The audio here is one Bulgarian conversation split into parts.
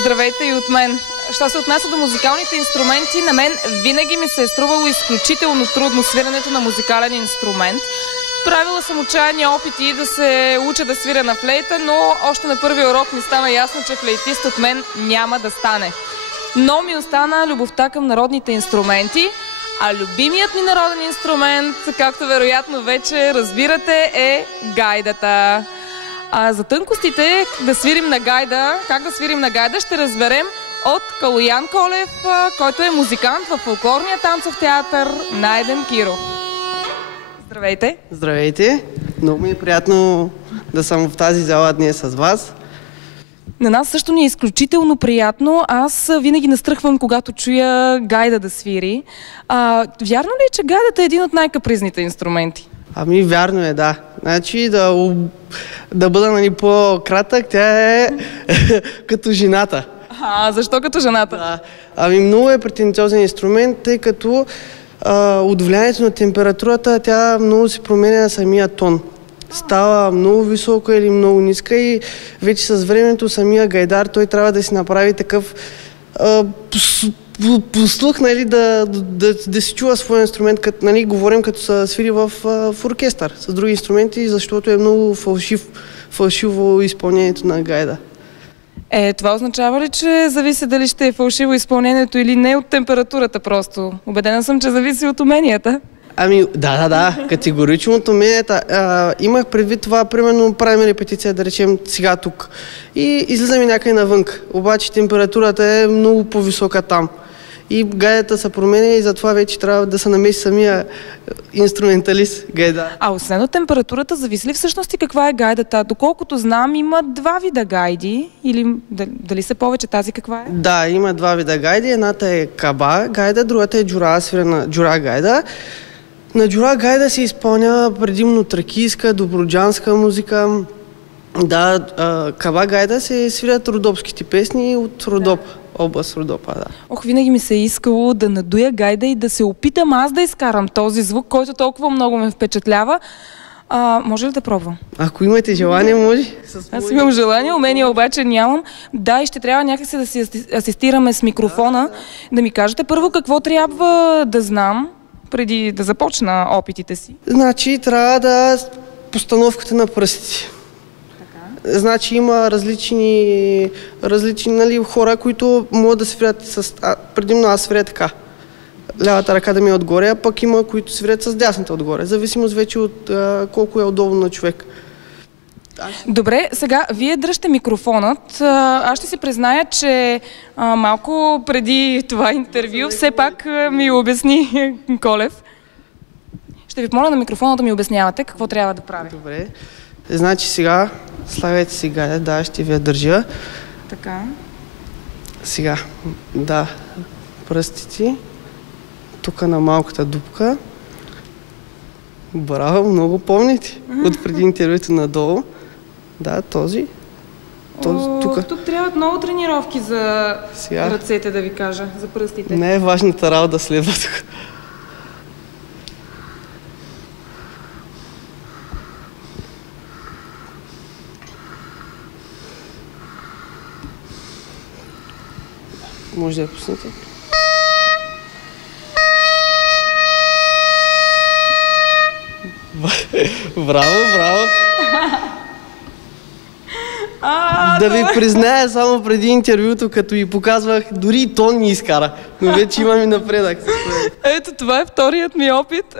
Здравейте и от мен. Що се отнася до музикалните инструменти, на мен винаги ми се е струвало изключително трудно свирането на музикален инструмент. Правила съм отчаяни опити да се уча да свиря на флейта, но още на първия урок ми стана ясно, че флейтист от мен няма да стане. Но ми остана любовта към народните инструменти, а любимият ми народен инструмент, както вероятно вече разбирате, е гайдата. А за тънкостите да свирим на гайда, как да свирим на гайда, ще разберем от Калоян Колев, който е музикант в фолклорния танцов театър Найден Киров. Здравейте! Здравейте! Много ми е приятно да съм в тази зала днес с вас. На нас също ни е изключително приятно. Аз винаги настръхвам, когато чуя гайда да свири. Вярно ли е, че гайдата е един от най-капризните инструменти? Ами, вярно е, да. Значи, да бъда по-кратък, тя е като жената. Защо като жената? Да. Ами, много е претенциозен инструмент, тъй като от влиянието на температурата тя много се променя самия тон. Става много висока или много ниска и вече с времето самия гайдар той трябва да си направи такъв послух, нали, да си чува своя инструмент, като, нали, говорим като се свири в оркестър с други инструменти, защото е много фалшиво изпълнението на гайда. Това означава ли, че зависи дали ще е фалшиво изпълнението или не от температурата просто? Убедена съм, че зависи от уменията. Ами, да, категорично от уменията. Имах предвид това, примерно правим репетиция, да речем сега тук. И излизаме някъде навън. Обаче температурата е много по-висока там. И гайдата се променя и затова вече трябва да се намеси самия инструменталист гайда. Освен от температурата, зависи ли всъщност и каква е гайдата? Доколкото знам, има два вида гайди. Или дали са повече, тази каква е? Да, има два вида гайди. Едната е каба гайда, другата е джура, свирена джура гайда. На джура гайда се изпълнява предимно тракийска, добруджанска музика. Да, каба гайда се свирят родопските песни от Родоп. Област Родопа, да. Винаги ми се е искало да надуя гайда и да се опитам аз да изкарам този звук, който толкова много ме впечатлява. Може ли да пробвам? Ако имате желание, може. Аз имам желание, умения обаче нямам. Да, и ще трябва някакси да си асистираме с микрофона. Да ми кажете първо какво трябва да знам преди да започна опитите си. Значи трябва да постановката на пръстите. Значи има различни нали, хора, които могат да свирят предимно аз свиря така. Лявата ръка да ми е отгоре, а пък има, които свирят с дясната отгоре. Зависимост вече от колко е удобно на човек. Добре, сега вие дръжте микрофонът. Аз ще си призная, че малко преди това интервю все пак ми обясни Колев. Ще ви помоля на микрофона да ми обяснявате какво трябва да правя. Добре. Значи сега слагайте си гайда, да, ще ви я държа. Така. Сега, да, пръстите. Тук на малката дупка. Браво, много помните. От преди интервюто надолу. Да, този. Тук трябват много тренировки за ръцете, да ви кажа, за пръстите. Не е важната работа следва тук. Може да я пуснете. Браво! Да ви призная, само преди интервюто, като ви показвах, дори и тон ни изкара. Но вече имаме напредък. Ето, това е вторият ми опит.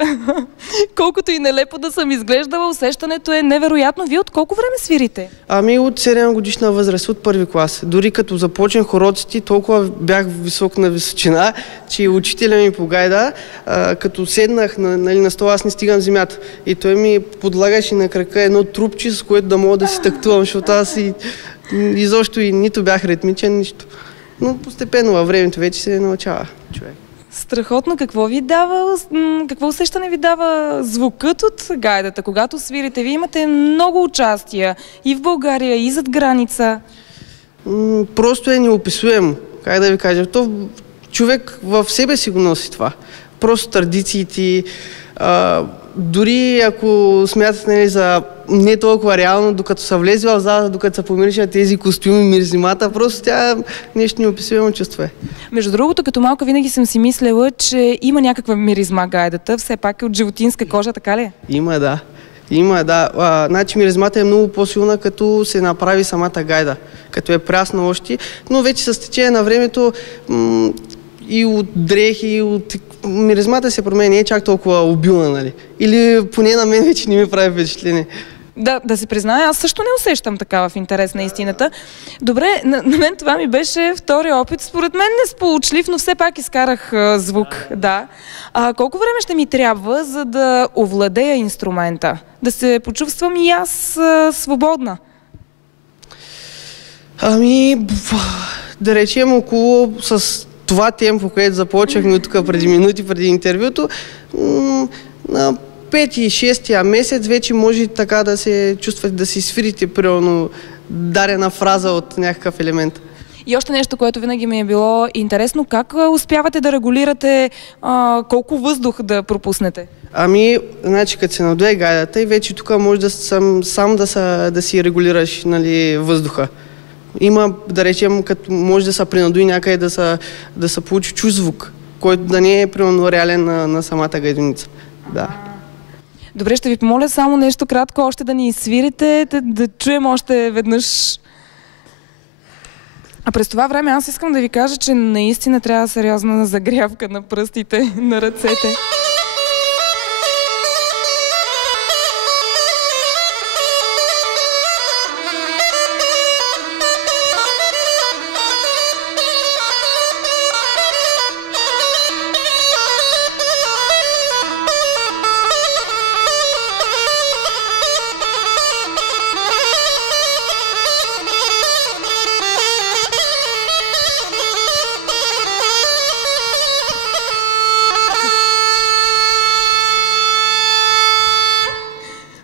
Колкото и нелепо да съм изглеждала, усещането е невероятно. Вие от колко време свирите? Ами от 7 годишна възраст, от първи клас. Дори като започнах уроците, толкова бях висок на височина, че учителя ми по гайда, като седнах на стола, аз не стигам земята. И той ми подлагаше на крака едно трупче, с което да мога да си тактувам, защото аз изобщо и нито бях ритмичен, нищо. Но постепенно във времето вече се научава човек. Страхотно. Какво усещане ви дава звукът от гайдата? Когато свирите, вие имате много участия и в България, и зад граница. Просто е неописуемо. Как да ви кажа? Човек в себе си го носи това. Просто традициите, дори ако смятате, нали, за не толкова реално, докато са влезли в залата, докато са помиришат тези костюми, миризмата, просто тя нещо неописуемо чувство е. Между другото, като малка винаги съм си мислела, че има някаква миризма гайдата, все пак е от животинска кожа, така ли е? Има, да. Има, да. Значи миризмата е много по-силна, като се направи самата гайда, като е прясна още, но вече с течение на времето и от дрехи, и от миризмата се променя, не е чак толкова обилна, нали? Или поне на мен вече не ми прави впечатление. Да се призная, аз също не усещам такава в интерес на истината. Добре, на мен това ми беше втори опит. Според мен несполучлив, но все пак изкарах звук. Да. Колко време ще ми трябва, за да овладея инструмента? Да се почувствам и аз свободна? Да речем около с това темпо, което започнахме тук преди минути, преди интервюто, на 5-6 месец вече може така да се чувствате, да си свирите примерно дарена фраза от някакъв елемент. И още нещо, което винаги ми е било интересно, как успявате да регулирате колко въздух да пропуснете? Значи като се надуе гайдата и вече тук може да сам да си регулираш, нали, въздуха. Има, да речем, като може да се принадуи някъде да се получи чуж звук, който да не е примерно реален на самата гайдуница. Да. Добре, ще ви помоля само нещо кратко още да ни свирите, да чуем още веднъж. А през това време аз искам да ви кажа, че наистина трябва сериозна загрявка на пръстите, на ръцете.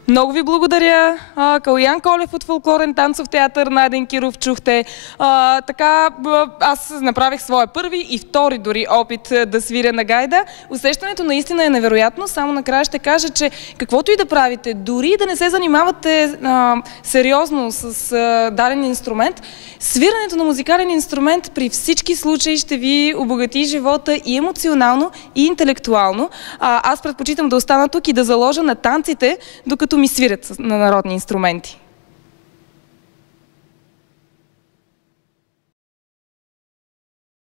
Много ви благодаря. Калоян Колев от Фолклорен танцов театър, Найден Киров чухте. Така, аз направих своя първи и втори дори опит да свиря на гайда. Усещането наистина е невероятно. Само накрая ще кажа, че каквото и да правите, дори да не се занимавате сериозно с даден инструмент, свирането на музикален инструмент при всички случаи ще ви обогати живота и емоционално, и интелектуално. Аз предпочитам да остана тук и да заложа на танците, докато ми свирят на народни инструменти.